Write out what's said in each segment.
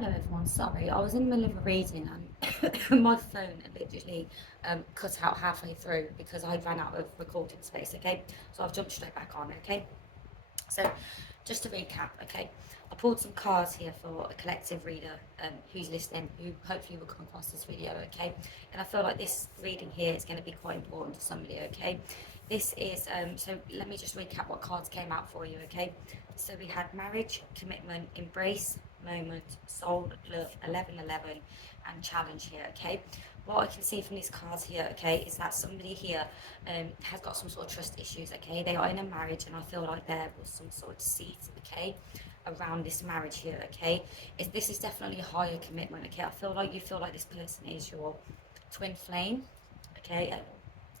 Hello everyone, sorry, I was in the middle of a reading and my phone literally cut out halfway through because I ran out of recording space, okay? So I've jumped straight back on, okay? So just to recap, okay? I pulled some cards here for a collective reader who's listening, who hopefully will come across this video, okay? And I feel like this reading here is going to be quite important to somebody, okay? This is, so let me just recap what cards came out for you, okay? So we had marriage, commitment, embrace, moment, soul, love, 1111, and challenge here, okay? What I can see from these cards here, okay, is that somebody here has got some sort of trust issues, okay? They are in a marriage, and I feel like there was some sort of deceit, okay, around this marriage here, okay? This is definitely a higher commitment, okay? I feel like this person is your twin flame, okay?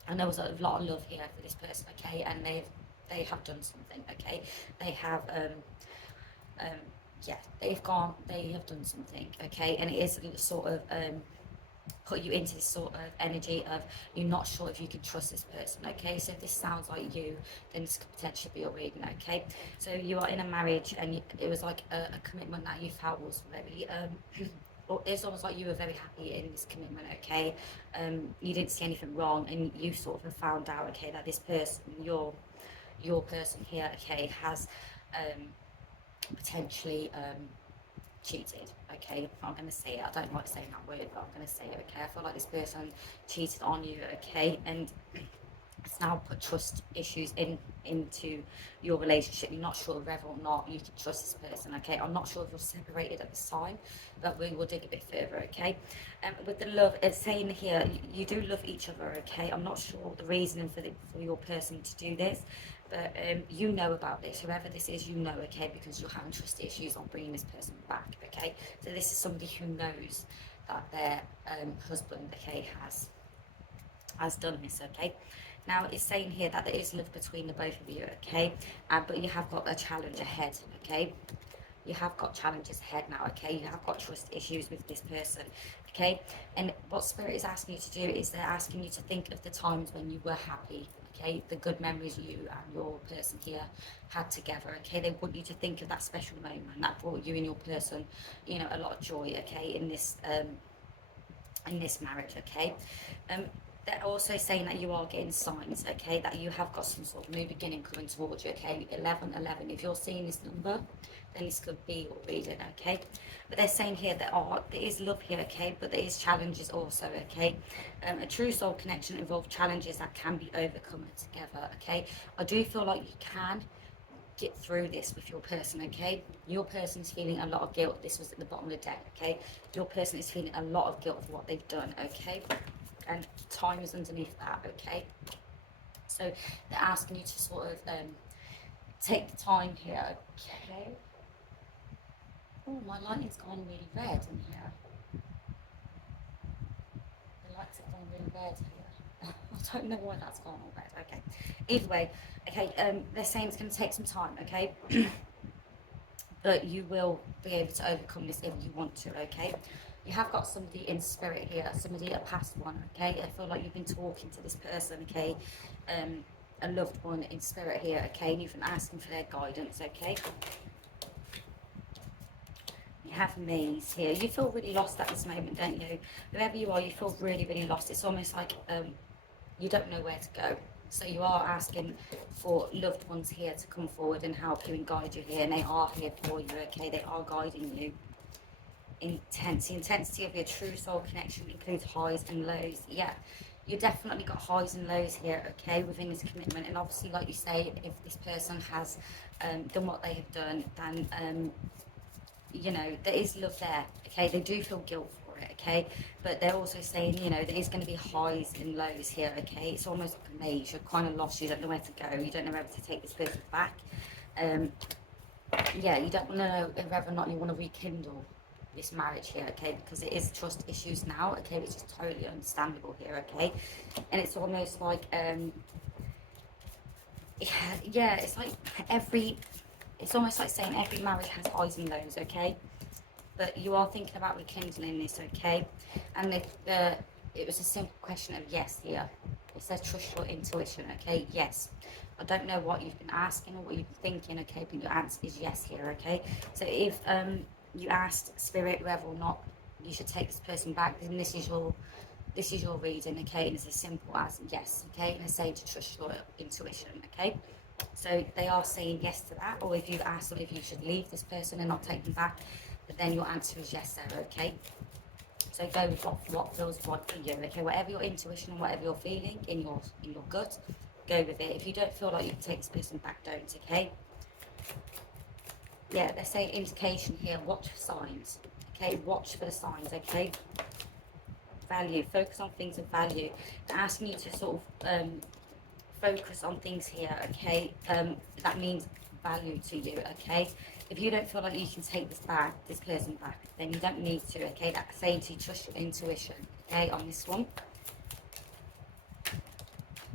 And there was a lot of love here for this person, okay? And they have done something, okay? They have um, yeah, they have done something, okay? And it is sort of put you into this sort of energy of you're not sure if you can trust this person, okay? So if this sounds like you, then this could potentially be your reading, okay? So you are in a marriage and it was like a commitment that you felt was very or it's almost like you were very happy in this commitment, okay? You didn't see anything wrong, and you sort of have found out, okay, that this person, your person here, okay, has potentially cheated, okay? I'm going to say it. I don't like saying that word, but I'm going to say it, okay? I feel like this person cheated on you, okay? And it's now put trust issues into your relationship. You're not sure whether or not you can trust this person, okay? I'm not sure if you're separated at this time, but we will dig a bit further, okay? With the love, it's saying here, you do love each other, okay? I'm not sure the reasoning for your person to do this, but you know about this. Whoever this is, you know, okay? Because you're having trust issues on bringing this person back, okay? So this is somebody who knows that their husband, okay, has done this, okay? Now it's saying here that there is love between the both of you, okay? But you have got a challenge ahead, okay? You have got challenges ahead now, okay? You have got trust issues with this person, okay? And what Spirit is asking you to do is they're asking you to think of the times when you were happy, okay? The good memories you and your person here had together, okay? They want you to think of that special moment that brought you and your person, you know, a lot of joy, okay, in this marriage, okay? Um, they're also saying that you are getting signs, okay, that you have got some sort of new beginning coming towards you, okay? 1111. If you're seeing this number, then this could be your reading, okay? But they're saying here that there is love here, okay, but there is challenges also, okay? A true soul connection involves challenges that can be overcome together, okay? I do feel like you can get through this with your person, okay? Your person is feeling a lot of guilt. This was at the bottom of the deck, okay? Your person is feeling a lot of guilt for what they've done, okay? And time is underneath that, okay? So they're asking you to sort of take the time here, okay? Oh, my lighting's gone really red in here. The lights have gone really red here. I don't know why that's gone all red. Okay. Either way, okay, they're saying it's going to take some time, okay? But you will be able to overcome this if you want to, okay? You have got somebody in spirit here, somebody, a past one, okay? I feel like you've been talking to this person, okay? A loved one in spirit here, okay? And you've been asking for their guidance, okay? You have maze here. You feel really lost at this moment, don't you? Whoever you are, you feel really, really lost. It's almost like you don't know where to go. So you are asking for loved ones here to come forward and help you and guide you here, and they are here for you, okay? They are guiding you. The intensity of your true soul connection includes highs and lows. Yeah, you definitely got highs and lows here, okay, within this commitment. And obviously, like you say, if this person has done what they have done, then you know, there is love there, okay? They do feel guilt for it, okay? But they're also saying, you know, there is going to be highs and lows here, okay? It's almost like a maze. You're kind of lost. You don't know where to go. You don't know whether to take this person back. Yeah, you don't know whether or not you want to rekindle this marriage here, okay? Because it is trust issues now, okay? Which is totally understandable here, okay? And it's almost like, yeah, it's like it's almost like saying every marriage has highs and lows, okay? But you are thinking about rekindling this, okay? And it was a simple question of yes here. It says trust your intuition, okay? Yes. I don't know what you've been asking or what you've been thinking, okay? But your answer is yes here, okay? So if you asked Spirit whether or not you should take this person back, then this is your reading, okay? And it's as simple as yes, okay? And it's saying to trust your intuition, okay? So they are saying yes to that, or if you've asked them if you should leave this person and not take them back, then your answer is yes there, okay? So go with what feels right for you, okay? Whatever your intuition and whatever you're feeling in your gut, go with it. If you don't feel like you can take this person back, don't, okay? Yeah, they're saying indication here, watch for signs, okay? Watch for the signs, okay? Value, focus on things of value. They're asking you to sort of focus on things here, okay? That means value to you, okay? If you don't feel like you can take this person back, then you don't need to, okay? That's saying to trust your intuition, okay, on this one.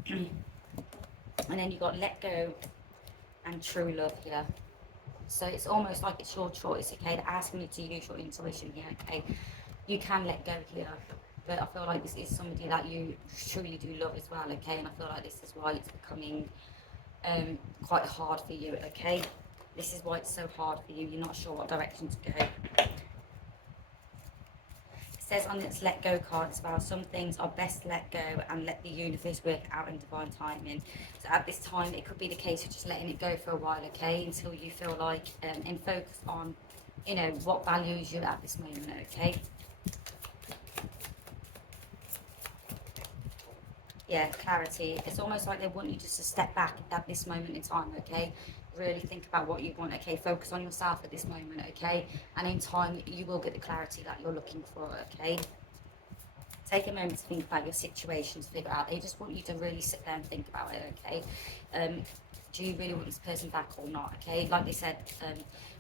And then you've got let go and true love here. So it's almost like it's your choice, okay? They're asking you to use your intuition here, okay? You can let go here, but I feel like this is somebody that you truly do love as well, okay? And I feel like this is why it's becoming quite hard for you, okay? This is why it's so hard for you. You're not sure what direction to go. It says on its let go card as well, some things are best let go and let the universe work out in divine timing. So at this time, it could be the case of just letting it go for a while, okay? Until you feel like, and focus on, you know, what values you at this moment, okay? Yeah, clarity. It's almost like they want you just to step back at this moment in time, okay? Really think about what you want, okay? Focus on yourself at this moment, okay? And in time, you will get the clarity that you're looking for, okay? Take a moment to think about your situation, to figure out. They just want you to really sit there and think about it, okay? Do you really want this person back or not, okay? Like they said,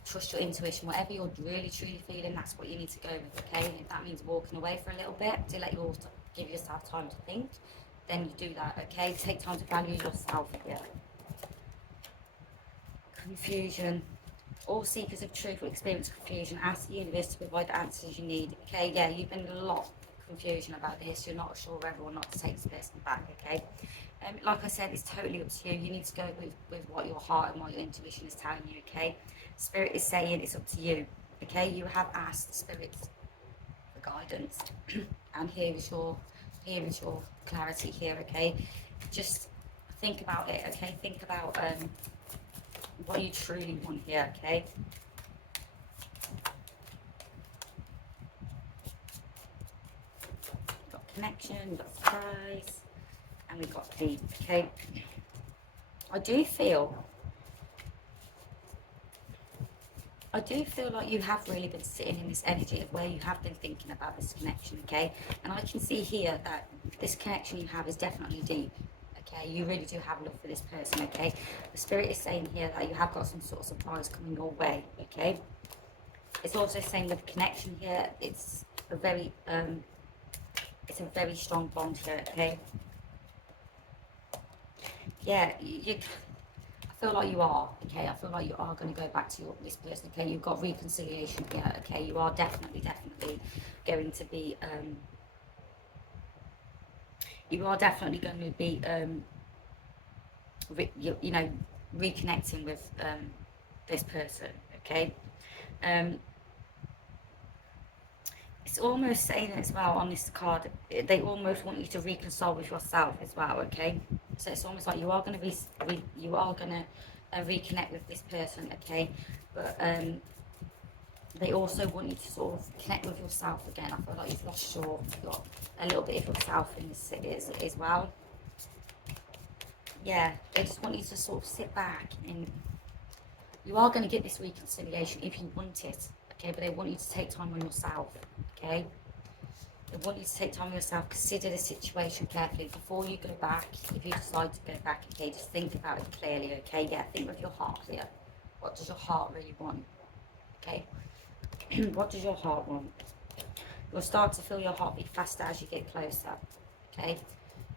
trust your intuition. Whatever you're really, truly feeling, that's what you need to go with, okay? And if that means walking away for a little bit to give yourself time to think, then you do that, okay? Take time to value yourself here. Confusion. All seekers of truth will experience confusion. Ask the universe to provide the answers you need, okay? Yeah, you've been in a lot of confusion about this. You're not sure whether or not to take this person back, okay? Like I said, it's totally up to you. You need to go with what your heart and what your intuition is telling you, okay? Spirit is saying it's up to you, okay? You have asked the spirits for guidance. And here is your clarity here, okay? Just think about it, okay? Think about what you truly want here, okay? We've got connection, we've got surprise, and we've got deep, okay? I do feel like you have really been sitting in this energy of where you have been thinking about this connection, okay? And I can see here that this connection you have is definitely deep, okay? You really do have love for this person, okay? The spirit is saying here that you have got some sort of surprise coming your way, okay? It's also saying with the connection here, it's a very strong bond here, okay? Yeah, I feel like you are, okay? I feel like you are going to go back to this person, okay? You've got reconciliation here, okay? You are definitely going to be, you are definitely going to be, you know, reconnecting with this person, okay? It's almost saying as well on this card, they almost want you to reconcile with yourself as well, okay? So it's almost like you are going to reconnect with this person, okay? But they also want you to sort of connect with yourself again. I feel like you've lost a little bit of yourself in this as well. Yeah, they just want you to sort of sit back, and you are going to get this reconciliation if you want it, okay? But they want you to take time on yourself, okay? They want you to take time on yourself, consider the situation carefully before you go back. If you decide to go back, okay, just think about it clearly, okay? Yeah, think with your heart here. What does your heart really want, okay? What does your heart want? You'll start to feel your heart beat faster as you get closer, okay?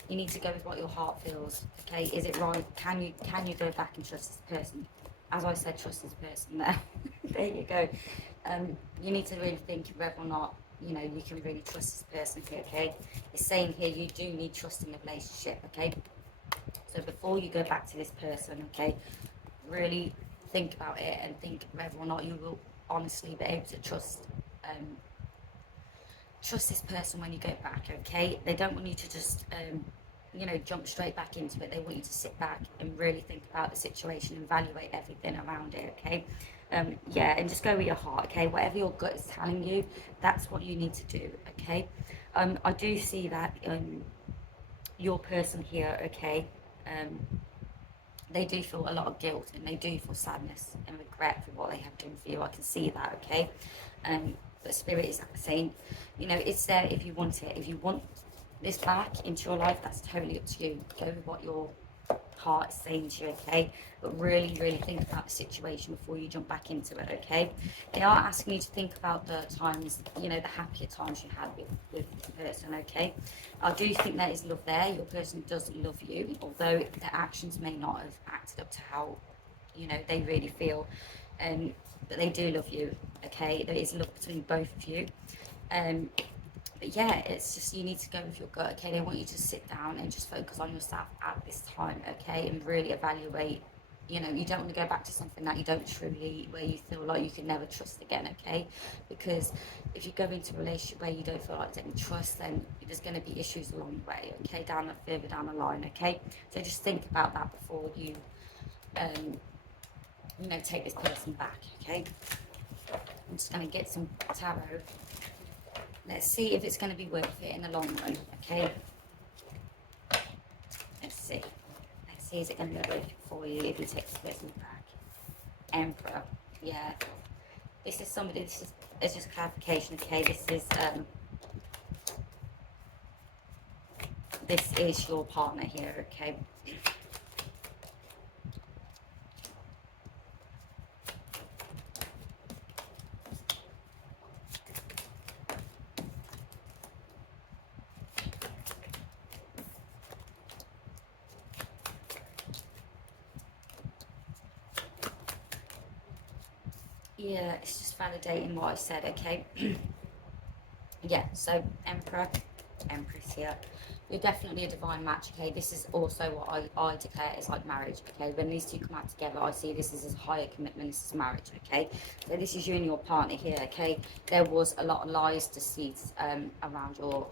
You need to go with what your heart feels, okay? Is it right? Can you go back and trust this person? As I said, trust this person there. There you go. You need to really think whether or not, you know, you can really trust this person here, okay? It's saying here you do need trust in the relationship, okay? So before you go back to this person, okay, really think about it and think whether or not you will honestly be able to trust this person when you go back, okay? They don't want you to just, jump straight back into it. They want you to sit back and really think about the situation and evaluate everything around it, okay? Yeah, and just go with your heart, okay? Whatever your gut is telling you, that's what you need to do, okay? I do see that your person here, okay, they do feel a lot of guilt and they do feel sadness and regret for what they have done for you. I can see that, okay? But Spirit is saying, it's there if you want it. If you want this back into your life, that's totally up to you. Go with what your heart is saying to you, okay? But really, really think about the situation before you jump back into it, okay? They are asking you to think about the times, the happier times you had with the person, okay? I do think there is love there. Your person does love you, although their actions may not have acted up to how, they really feel. But they do love you, okay? There is love between both of you. But yeah, it's just you need to go with your gut, okay? They want you to sit down and just focus on yourself at this time, okay? And really evaluate, you don't want to go back to something that you don't truly, where you feel like you can never trust again, okay? Because if you go into a relationship where you don't feel like there's any trust, then there's going to be issues along the way, okay? Further down the line, okay? So just think about that before you, take this person back, okay? I'm just going to get some tarot. Let's see if it's going to be worth it in the long run, okay? Let's see. Is it going to be worth it for you if you take this person back? Emperor. Yeah. This is somebody, it's just clarification, okay? This is your partner here, okay? Yeah, it's just validating what I said, okay? Yeah, so Empress here. You're definitely a divine match, okay? This is also what I declare is like marriage, okay? When these two come out together, I see this as a higher commitment, this is marriage, okay? So this is you and your partner here, okay? There was a lot of lies, deceit around your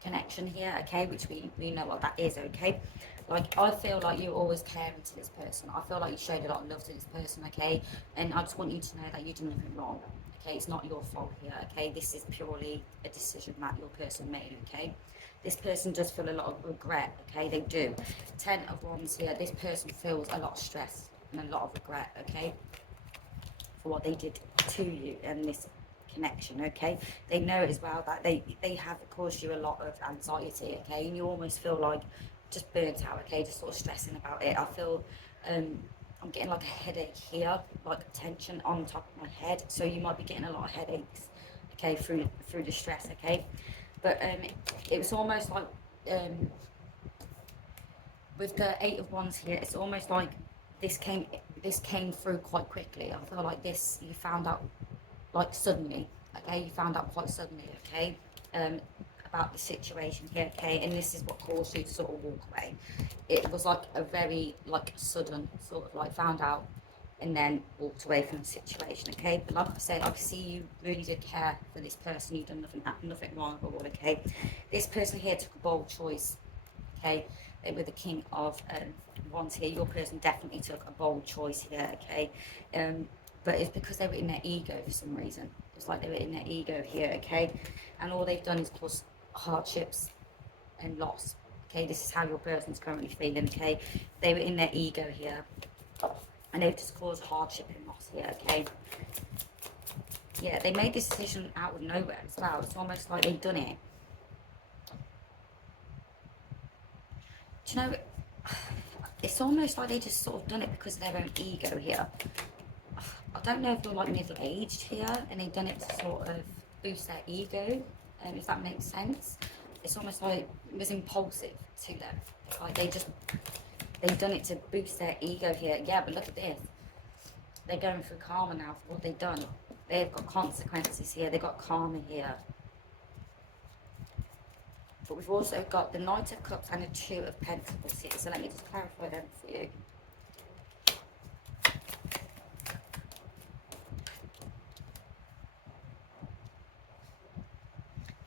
connection here, okay? Which we know what that is, okay? Like, I feel like you're always caring to this person. I feel like you showed a lot of love to this person, okay? And I just want you to know that you did nothing wrong, okay? It's not your fault here, okay? This is purely a decision that your person made, okay? This person does feel a lot of regret, okay? They do. 10 of Wands here. This person feels a lot of stress and a lot of regret, okay? For what they did to you and this connection, okay? They know as well that they have caused you a lot of anxiety, okay? And you almost feel like just burnt out, okay? Just sort of stressing about it. I feel I'm getting like a headache here, like tension on top of my head. So you might be getting a lot of headaches, okay, through the stress, okay? But it was almost like with the 8 of Wands here, it's almost like this came through quite quickly. I feel like this you found out like suddenly, okay? You found out quite suddenly, okay? About the situation here, okay? And this is what caused you to sort of walk away. It was like a very like sudden sort of like found out and then walked away from the situation, okay? But like I said, I can see you really did care for this person. You've done nothing wrong at all, okay? This person here took a bold choice, okay? With the King of Wands here, your person definitely took a bold choice here, okay? But it's because they were in their ego for some reason. It's like they were in their ego here, okay? And all they've done is cause hardships and loss, okay? This is how your person's currently feeling, okay? They were in their ego here. And they've just caused hardship and loss here, okay? Yeah, they made this decision out of nowhere as well. It's almost like they've done it. Do you know, it's almost like they just sort of done it because of their own ego here. I don't know if they're like middle-aged here and they've done it to sort of boost their ego, if that makes sense. It's almost like it was impulsive to them. Like they've done it to boost their ego here. Yeah, but look at this. They're going through karma now for what they've done. They've got consequences here. They've got karma here. But we've also got the Knight of Cups and the Two of Pentacles here. So let me just clarify them for you.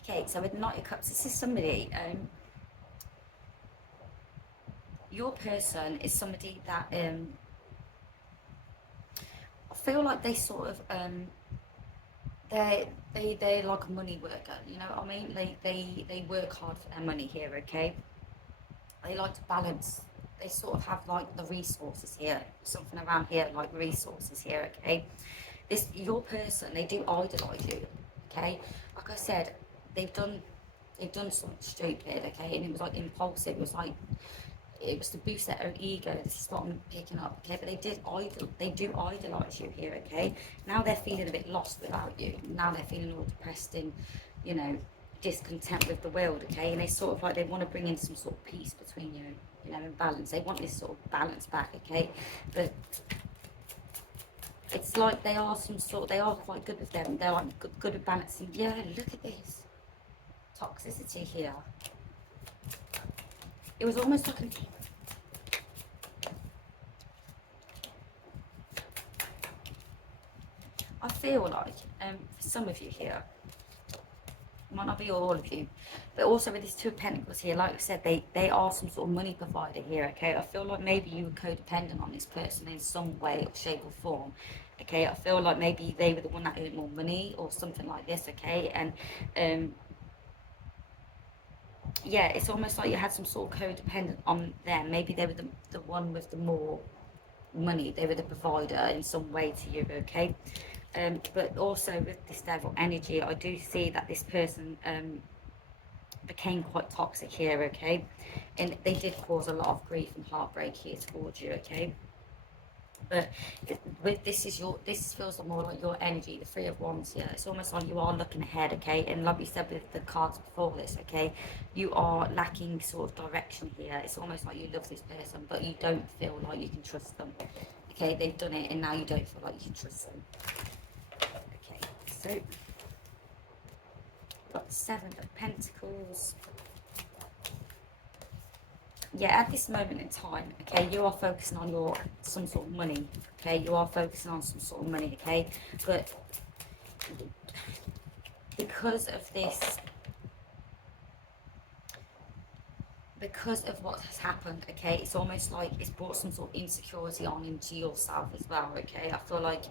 Okay, so with the Knight of Cups, this is somebody, your person is somebody that I feel like they sort of they're like a money worker, you know what I mean? They work hard for their money here, okay? They like to balance. They sort of have like the resources here, something around here like resources here, okay? This your person, they do idolize you, okay? Like I said, they've done they've done something stupid, okay? And it was like impulsive. It was to boost their own ego. This is what I'm picking up, okay? But they do idolize you here, okay? Now they're feeling a bit lost without you. Now they're feeling all depressed and, you know, discontent with the world, okay? And they sort of like they want to bring in some sort of peace between you know, and balance. They want this sort of balance back, okay? But it's like they are quite good with them. They're like good at balancing. Yeah, look at this toxicity here. It was almost like I feel like for some of you here, might not be all of you, but also with these two of pentacles here, like I said, they are some sort of money provider here, okay? I feel like maybe you were codependent on this person in some way or shape or form, okay? I feel like maybe they were the one that earned more money or something like this, okay? And yeah, it's almost like you had some sort of codependent on them. Maybe they were the one with the more money, they were the provider in some way to you, okay? But also with this devil energy, I do see that this person became quite toxic here, okay? And they did cause a lot of grief and heartbreak here towards you, okay? But with this feels more like your energy, the Three of Wands here. It's almost like you are looking ahead, okay? And like we said with the cards before this, okay, you are lacking sort of direction here. It's almost like you love this person, but you don't feel like you can trust them. Okay, they've done it, and now you don't feel like you can trust them. Okay, so we've got the Seven of Pentacles. Yeah, at this moment in time, okay, you are focusing on some sort of money, okay, you are focusing on some sort of money, okay, but because of this, because of what has happened, okay, it's almost like it's brought some sort of insecurity on into yourself as well, okay? I feel like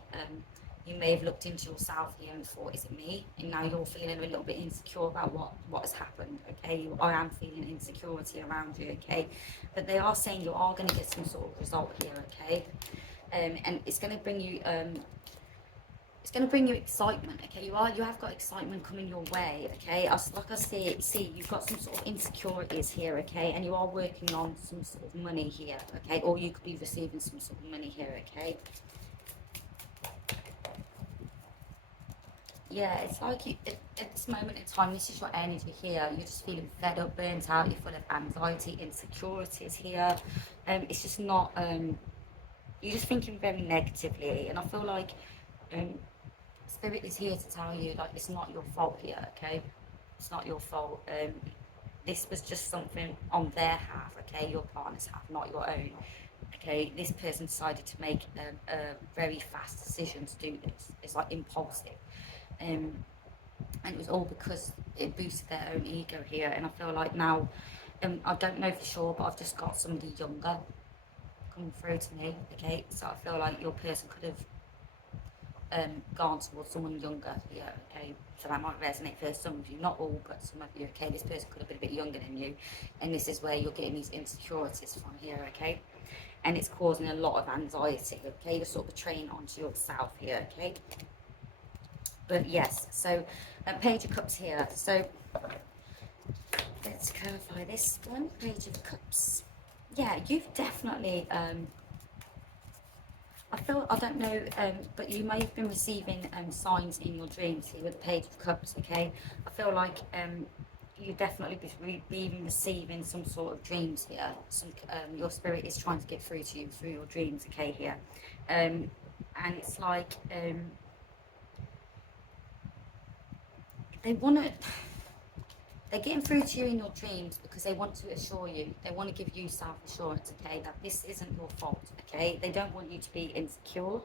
you may have looked into yourself here and thought, is it me? And now you're feeling a little bit insecure about what has happened, okay? I am feeling insecurity around you, okay? But they are saying you are going to get some sort of result here, okay? And it's going to bring you it's going to bring you excitement, okay? You have got excitement coming your way, okay? Like I see, you've got some sort of insecurities here, okay? And you are working on some sort of money here, okay? Or you could be receiving some sort of money here, okay? Yeah, it's like at this moment in time, this is your energy here. You're just feeling fed up, burnt out. You're full of anxiety, insecurities here. It's just not. You're just thinking very negatively, and I feel like Spirit is here to tell you like it's not your fault here, okay? It's not your fault. This was just something on their half, okay? Your partner's half, not your own. Okay, this person decided to make a very fast decision to do this. It's like impulsive. And it was all because it boosted their own ego here. And I feel like now, I don't know for sure, but I've just got somebody younger coming through to me, okay? So I feel like your person could have gone towards someone younger here, okay? So that might resonate for some of you, not all, but some of you, okay? This person could have been a bit younger than you, and this is where you're getting these insecurities from here, okay? And it's causing a lot of anxiety, okay? You're sort of betraying onto yourself here, okay? But yes, so Page of Cups here. So let's clarify this one, Page of Cups. Yeah, you've definitely I don't know, but you may have been receiving signs in your dreams here with the Page of Cups, okay? I feel like you definitely be receiving some sort of dreams here. Your spirit is trying to get through to you through your dreams, okay, here. And it's like they want to... They're getting through to you in your dreams because they want to assure you, they want to give you self-assurance, okay, that this isn't your fault, okay? They don't want you to be insecure.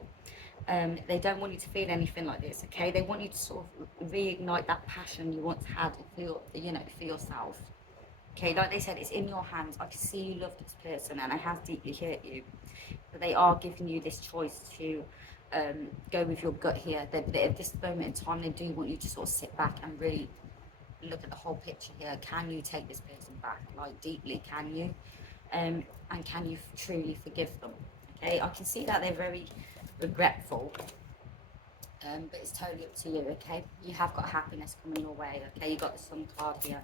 They don't want you to feel anything like this, okay? They want you to sort of reignite that passion you once had for for yourself. Okay, like they said, it's in your hands. I can see you love this person and it has deeply hurt you. But they are giving you this choice to go with your gut here. At this moment in time, they do want you to sort of sit back and really look at the whole picture here. Can you take this person back? Like, deeply, can you? And can you truly forgive them? Okay, I can see that they're very regretful, but it's totally up to you. Okay, you have got happiness coming your way. Okay, you got the Sun card here.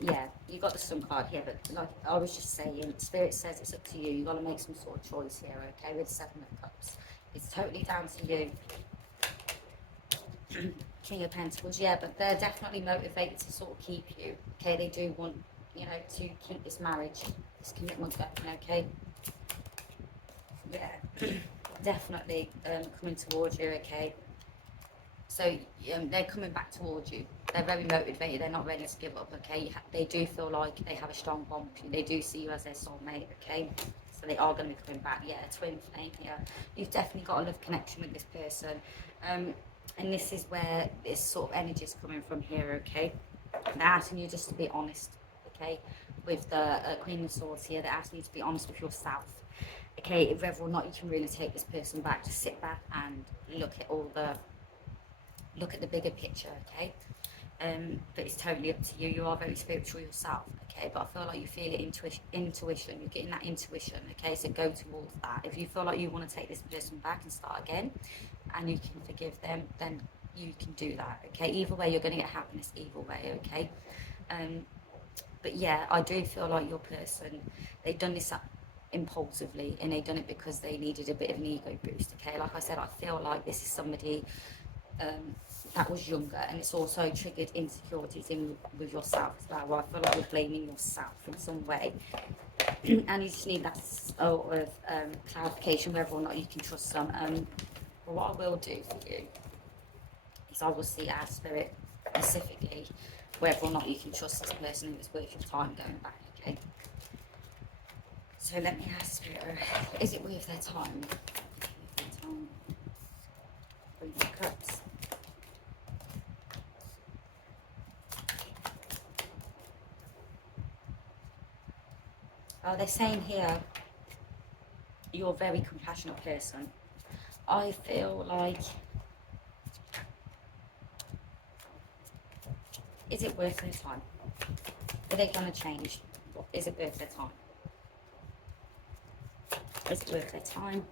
Yeah, you got the Sun card here, but like I was just saying, Spirit says it's up to you. You got to make some sort of choice here. Okay, with 7 of Cups, it's totally down to you. King of Pentacles, yeah, but they're definitely motivated to sort of keep you. Okay, they do want, to keep this marriage, this commitment going. Okay, yeah, definitely coming towards you. Okay, so they're coming back towards you. They're very motivated. They're not ready to give up. Okay, they do feel like they have a strong bond with you. They do see you as their soulmate. Okay, so they are going to be coming back. Yeah, twin flame here. You've definitely got a love connection with this person. And this is where this sort of energy is coming from here, okay? They're asking you just to be honest, okay? With the Queen of Swords here, they're asking you to be honest with yourself, okay? Whether or not you can really take this person back, just sit back and look at the bigger picture, okay? But it's totally up to you. You are very spiritual yourself, okay? But I feel like you feel it, intuition. You're getting that intuition, okay? So go towards that. If you feel like you want to take this person back and start again, and you can forgive them, then you can do that, okay? Either way, you're going to get happiness either way, okay? But yeah, I do feel like your person, they've done this impulsively, and they've done it because they needed a bit of an ego boost, okay? Like I said, I feel like this is somebody that was younger, and it's also triggered insecurities with yourself as well. I feel like you're blaming yourself in some way, and you just need that sort of clarification whether or not you can trust them. But what I will do for you is I will see our spirit specifically whether or not you can trust this person and it's worth your time going back. Okay. So let me ask Spirit, is it worth their time? Queen of Cups. Oh, they're saying here, you're a very compassionate person. I feel like, is it worth their time? Are they going to change? Is it worth their time? Is it worth their time?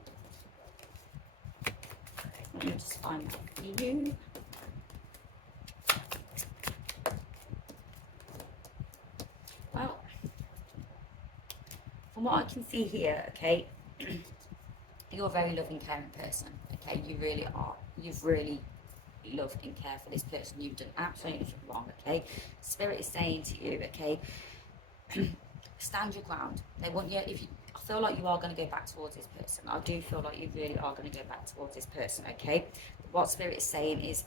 Let me just find that for you. Well, from what I can see here, okay, you're a very loving, caring person, okay? You really are. You've really loved and cared for this person. You've done absolutely nothing wrong, okay? Spirit is saying to you, okay, stand your ground. They want you, I feel like you are going to go back towards this person. I do feel like you really are going to go back towards this person, okay? What Spirit is saying is,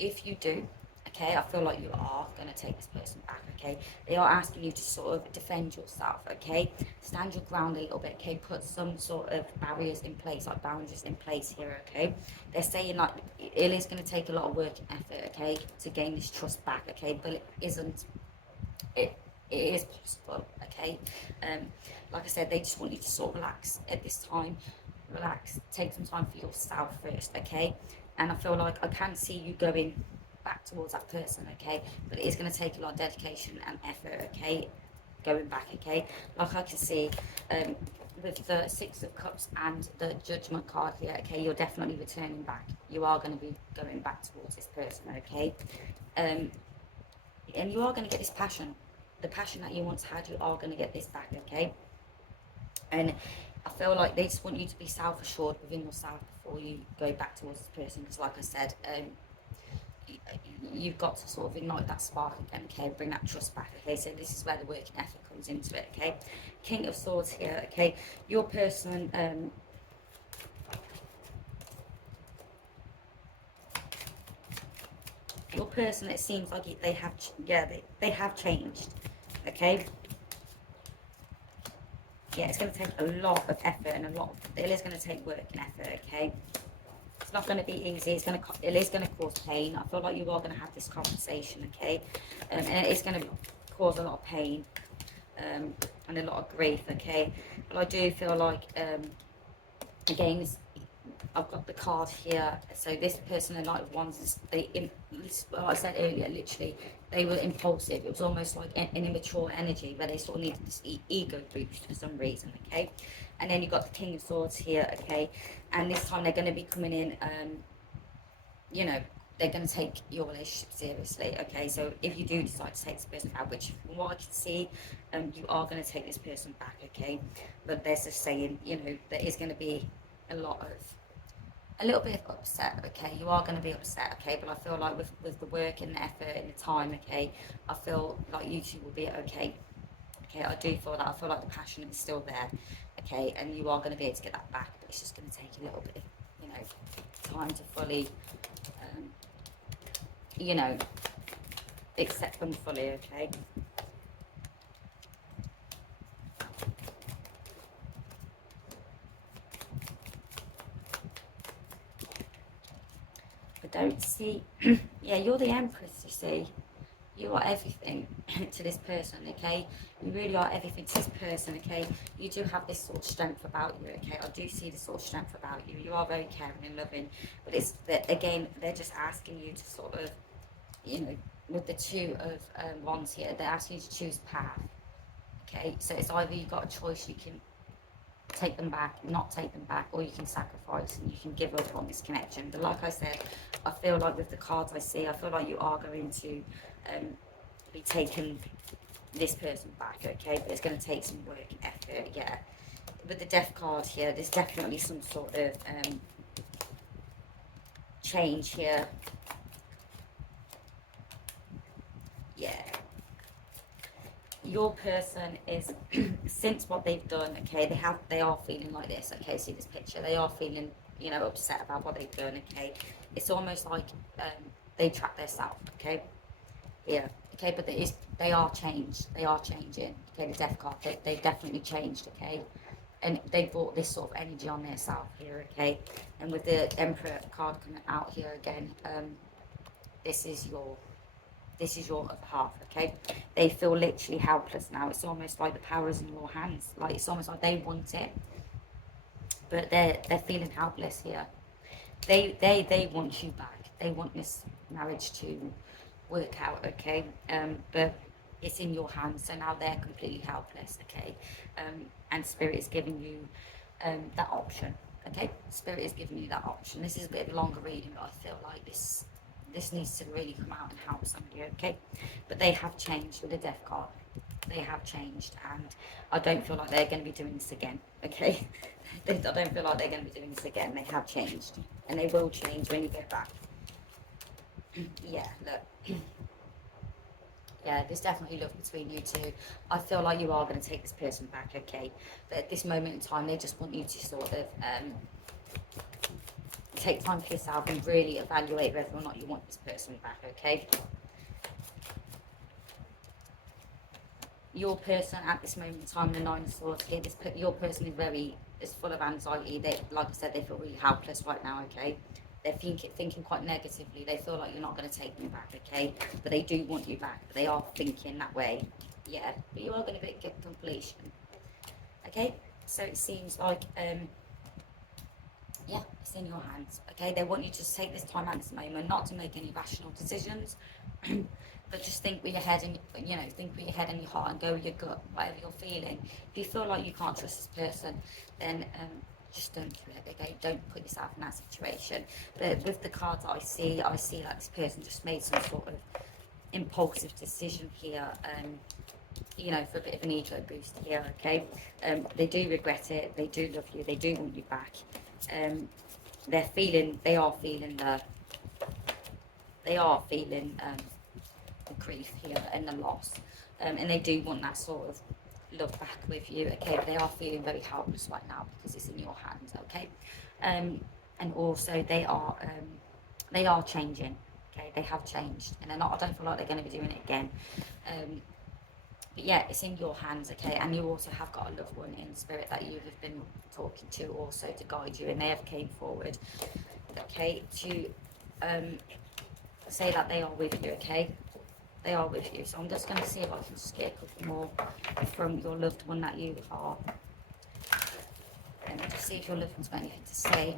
if you do, okay, I feel like you are going to take this person back, okay? They are asking you to sort of defend yourself, okay? Stand your ground a little bit, okay? Put some sort of barriers in place, like boundaries in place here, okay? They're saying like it is going to take a lot of work and effort, okay, to gain this trust back, okay? But it isn't. It is possible, okay? Like I said, they just want you to sort of relax at this time. Relax, take some time for yourself first, okay? And I feel like I can see you going back towards that person, okay? But it is going to take a lot of dedication and effort, okay? Going back, okay? Like I can see with the Six of Cups and the Judgment card here, okay? You're definitely returning back. You are going to be going back towards this person, okay? And you are going to get this passion. The passion that you once had, you are going to get this back, okay? And I feel like they just want you to be self-assured within yourself before you go back towards this person, because like I said, you've got to sort of ignite that spark again, okay? Bring that trust back, okay? So this is where the working effort comes into it, okay? King of Swords here, okay? Your person, it seems like they have, they have changed, okay? Yeah, it's going to take a lot of effort and it is going to take work and effort, okay? It's not going to be easy. It is going to cause pain. I feel like you are going to have this conversation, okay? And it is going to cause a lot of pain and a lot of grief, okay? But I do feel like, again, I've got the card here. So this person in Light of Wands, well, I said earlier, literally, they were impulsive. It was almost like an immature energy where they sort of needed this ego boost for some reason, okay? And then you've got the King of Swords here, okay? And this time they're going to be coming in, you know, they're going to take your relationship seriously, okay? So if you do decide to take this person back, which from what I can see, you are going to take this person back, okay? But there's this saying, you know, there is going to be a little bit of upset, okay? You are going to be upset, okay? But I feel like with the work and the effort and the time, okay, I feel like you two will be okay. Okay, I do feel that. I feel like the passion is still there, okay? And you are going to be able to get that back, but it's just going to take a little bit of, you know, time to fully, you know, accept them fully, okay? I don't see, yeah, you're the Empress, you see. You are everything to this person, okay? You really are everything to this person, okay? You do have this sort of strength about you, okay? I do see this sort of strength about you. You are very caring and loving, but it's that, again, they're just asking you to sort of, you know, with the Two of Wands here, they're asking you to choose path, okay? So it's either you've got a choice, you can take them back, not take them back, or you can sacrifice and you can give up on this connection. But like I said, I feel like with the cards I see, I feel like you are going to be taking this person back, okay? But it's going to take some work and effort, yeah. With the Death card here, there's definitely some sort of change here. Yeah. Your person is, since what they've done, okay, they are feeling like this, okay? See this picture, they are feeling, you know, upset about what they've done, okay? It's almost like they trapped themselves, okay? Yeah, okay, but they are changed, they are changing, okay? The Death card, they've definitely changed, okay? And they brought this sort of energy on themselves here, okay? And with the Emperor card coming out here again, this is your other half, okay? They feel literally helpless now. It's almost like the power is in your hands. Like, it's almost like they want it, but they're feeling helpless here. They want you back. They want this marriage to work out, okay? But it's in your hands, so now they're completely helpless, okay? And Spirit is giving you that option, okay? Spirit is giving you that option. This is a bit of a longer reading, but I feel like this needs to really come out and help somebody, okay? But they have changed with the Death card. They have changed, and I don't feel like they're going to be doing this again, okay? I don't feel like they're going to be doing this again. They have changed, and they will change when you go back. Yeah, look. Yeah, there's definitely love between you two. I feel like you are going to take this person back, okay? But at this moment in time, they just want you to sort of take time for yourself and really evaluate whether or not you want this person back, okay? Your person at this moment in time, the Nine of Swords here, your person is full of anxiety. They, like I said, they feel really helpless right now, okay? They're thinking quite negatively. They feel like you're not going to take them back, okay? But they do want you back. But they are thinking that way. Yeah, but you are going to get completion. Okay? So it seems like, yeah, it's in your hands, okay? They want you to take this time at this moment, not to make any rational decisions, but just think with your head and, you know, think with your head and your heart and go with your gut, whatever you're feeling. If you feel like you can't trust this person, then just don't do it, okay? Don't put yourself in that situation. But with the cards I see like this person just made some sort of impulsive decision here, you know, for a bit of an ego boost here, okay? They do regret it, they do love you, they do want you back. They are feeling the grief here and the loss, and they do want that sort of love back with you, okay? But they are feeling very helpless right now because it's in your hands, okay? And also they are changing, okay? They have changed, and I don't feel like they're going to be doing it again. But yeah, it's in your hands, okay? And you also have got a loved one in spirit that you have been talking to also to guide you, and they have came forward, okay, to say that they are with you, okay? They are with you. So I'm just going to see if I can just get a couple more from your loved one that you are. Let me just see if your loved one's got anything to say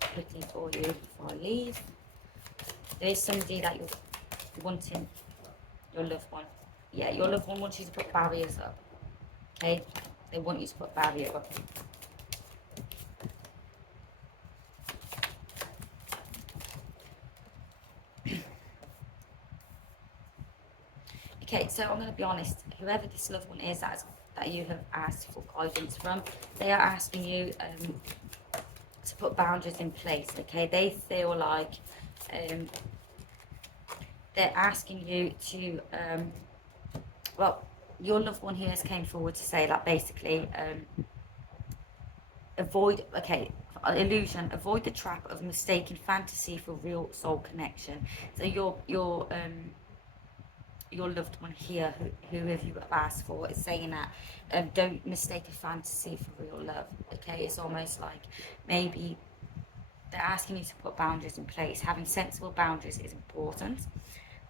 quickly for you before I leave. There is somebody that you're wanting, your loved one. Yeah, your loved one wants you to put barriers up, okay? They want you to put barriers up. Okay, so I'm going to be honest. Whoever this loved one is that you have asked for guidance from, they are asking you to put boundaries in place. Okay, they feel like they're asking you to. Well, your loved one here has came forward to say that basically avoid. Okay, illusion. Avoid the trap of mistaking fantasy for real soul connection. So your loved one here, whoever you have asked for, is saying that don't mistake a fantasy for real love. Okay, it's almost like maybe they're asking you to put boundaries in place. Having sensible boundaries is important.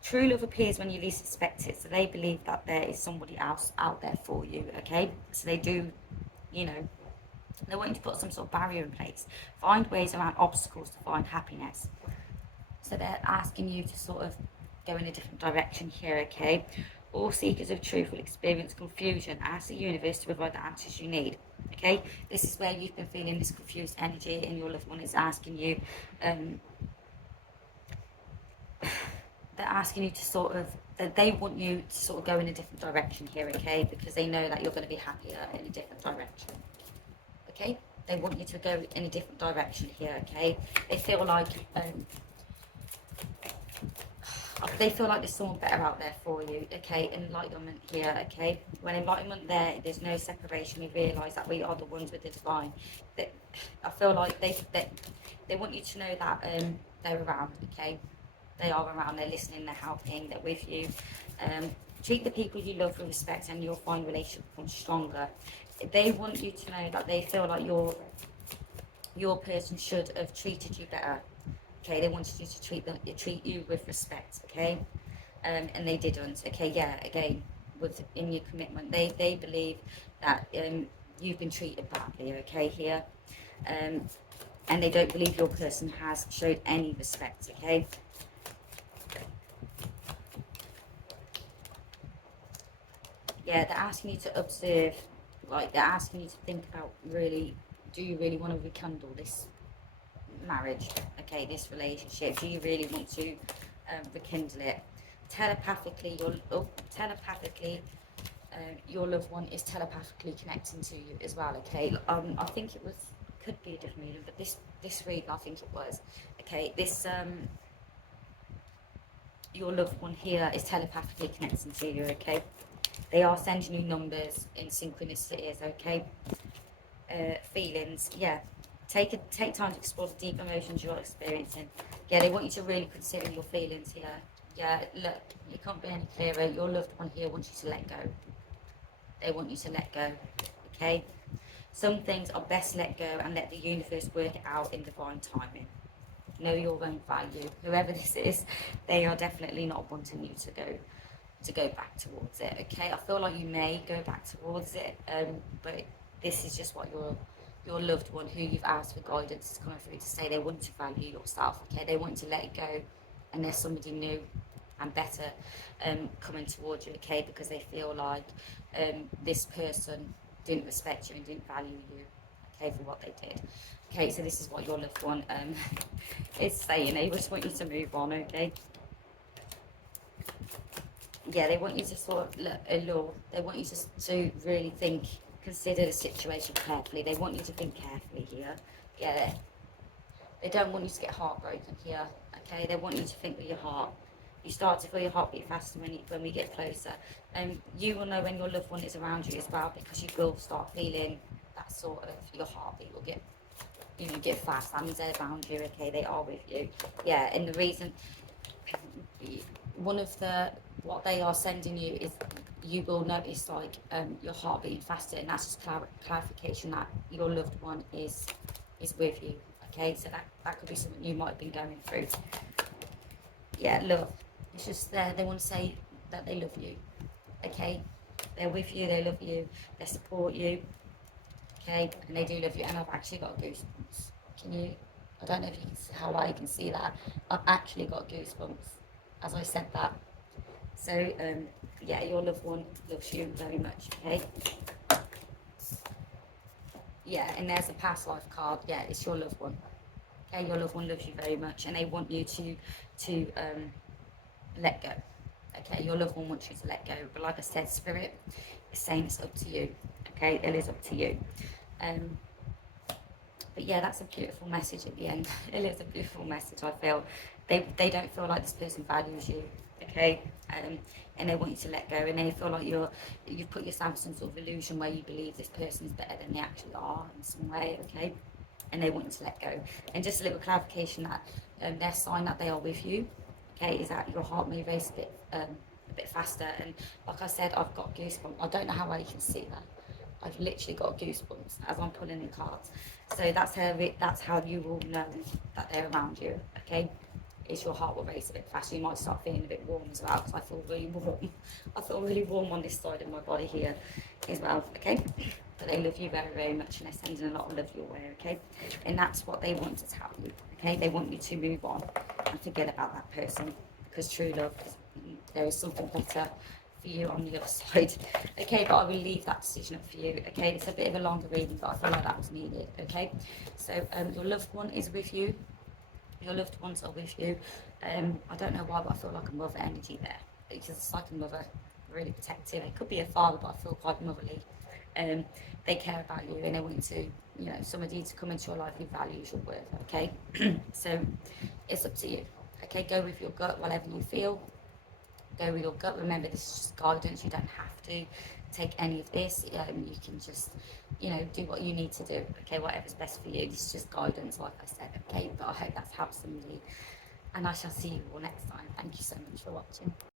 True love appears when you least expect it, so they believe that there is somebody else out there for you. Okay, so they do, you know, they want you to put some sort of barrier in place. Find ways around obstacles to find happiness. So they're asking you to sort of go in a different direction here, okay? All seekers of truth will experience confusion. Ask the universe to provide the answers you need, okay? This is where you've been feeling this confused energy and your loved one is asking you, they're asking you to sort of, they want you to sort of go in a different direction here, okay? Because they know that you're going to be happier in a different direction, okay? They want you to go in a different direction here, okay? They feel like there's someone better out there for you, okay? Enlightenment here, okay? When enlightenment there's no separation. We realise that we are the ones with the divine. That I feel like they want you to know that they're around, okay? They are around. They're listening. They're helping. They're with you. Treat the people you love with respect, and you'll find relationship becomes stronger. They want you to know that they feel like your person should have treated you better. Okay, they wanted you to treat you with respect, okay, and they didn't. Okay, yeah, again, within your commitment, they believe that you've been treated badly, okay, here, and they don't believe your person has showed any respect, okay. Yeah, they're asking you to observe, like they're asking you to think about really, do you really want to rekindle this marriage, okay, this relationship? Do you really want to rekindle it? Telepathically, your loved one is telepathically connecting to you as well, okay. I think it was, could be a different reading, but this reading, I think it was, okay, this your loved one here is telepathically connecting to you, okay. They are sending you numbers in synchronicities, okay. Feelings, yeah. Take time to explore the deep emotions you're experiencing. Yeah, they want you to really consider your feelings here. Yeah, look, it can't be any clearer. Your loved one here wants you to let go. They want you to let go, okay? Some things are best let go and let the universe work it out in divine timing. Know your own value. Whoever this is, they are definitely not wanting you to go back towards it, okay. I feel like you may go back towards it, but this is just what your loved one who you've asked for guidance is coming through to say. They want to value yourself, okay. They want to let it go, and there's somebody new and better coming towards you, okay, because they feel like this person didn't respect you and didn't value you, okay, for what they did. Okay, so this is what your loved one is saying. They just want you to move on, okay. Yeah, they want you to sort of look, they want you to really think, consider the situation carefully. They want you to think carefully here. Yeah, they don't want you to get heartbroken here, okay. They want you to think with your heart. You start to feel your heartbeat faster when we get closer, and you will know when your loved one is around you as well, because you will start feeling that sort of, your heartbeat will get, get fast. That means they're around you, okay. They are with you. Yeah, and the reason, one of the, what they are sending you is you will notice like your heart beating faster, and that's just clarification that your loved one is with you. Okay, so that could be something you might have been going through. Yeah, love. It's just there. They want to say that they love you. Okay, they're with you. They love you. They support you. Okay, and they do love you. And I've actually got goosebumps. Can you? I don't know if you can see how well you can see that. I've actually got goosebumps as I said that. So yeah, your loved one loves you very much. Okay. Yeah, and there's a past life card. Yeah, it's your loved one. Okay, your loved one loves you very much, and they want you to let go. Okay, your loved one wants you to let go, but like I said, spirit is saying it's up to you. Okay, it is up to you. Um, but yeah, that's a beautiful message at the end. It is a beautiful message. I feel they don't feel like this person values you. Okay, and they want you to let go, and they feel like you've put yourself in some sort of illusion where you believe this person is better than they actually are in some way. Okay, and they want you to let go. And just a little clarification that their sign that they are with you. Okay, is that your heart may race a bit faster. And like I said, I've got goosebumps. I don't know how well you can see that. I've literally got goosebumps as I'm pulling the cards. So that's how you will know that they're around you. Okay, is your heart will race a bit faster. You might start feeling a bit warm as well, because I feel really warm. I feel really warm on this side of my body here as well. Okay, but they love you very, very much, and they're sending a lot of love your way. Okay, and that's what they want to tell you. Okay, they want you to move on and forget about that person, because true love, there is something better for you on the other side. Okay, but I will leave that decision up for you. Okay, it's a bit of a longer reading, but I feel like that was needed. Okay, so your loved one is with you. Your loved ones are with you. I don't know why, but I feel like a mother energy there, because it's like a mother, really protective. It could be a father, but I feel quite motherly. They care about you, and they want you to, somebody to come into your life who values your worth. Okay, so it's up to you. Okay, go with your gut, whatever you feel. Go with your gut. Remember, this is just guidance. You don't have to take any of this. You can just, do what you need to do. Okay, whatever's best for you. This is just guidance, like I said. Okay, but I hope that's helped somebody, and I shall see you all next time. Thank you so much for watching.